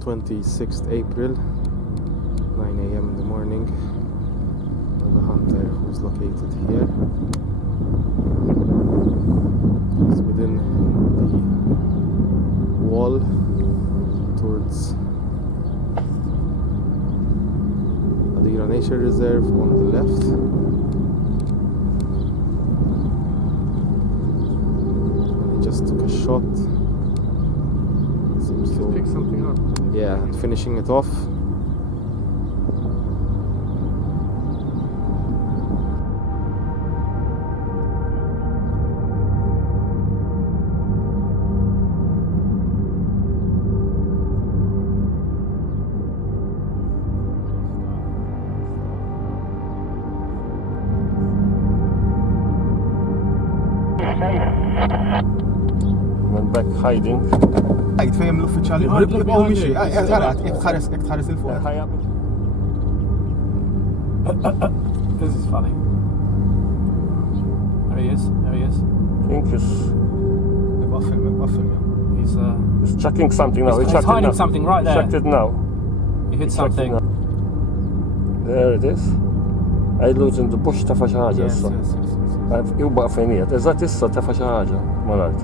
26th April, 9 a.m. in the morning. We have a hunter who's located here. He's within the wall towards Għadira Nature Reserve on the left. And he just took a shot. Seems to pick something up. Yeah, and finishing it off. Went back hiding. Fejjem l-uffiċjali. Ibqgħu mixi. Jekk tħares il-fuq. This is funny. There he is. There he is. I think he's He's checking something now. He's hiding something right there. Checked it now. He hit something. There it is. I lose in the bush tafa xi ħaġa issa. Jubqa' fejn qiegħed. Eżatt issa tafa xi ħaġa. Malart.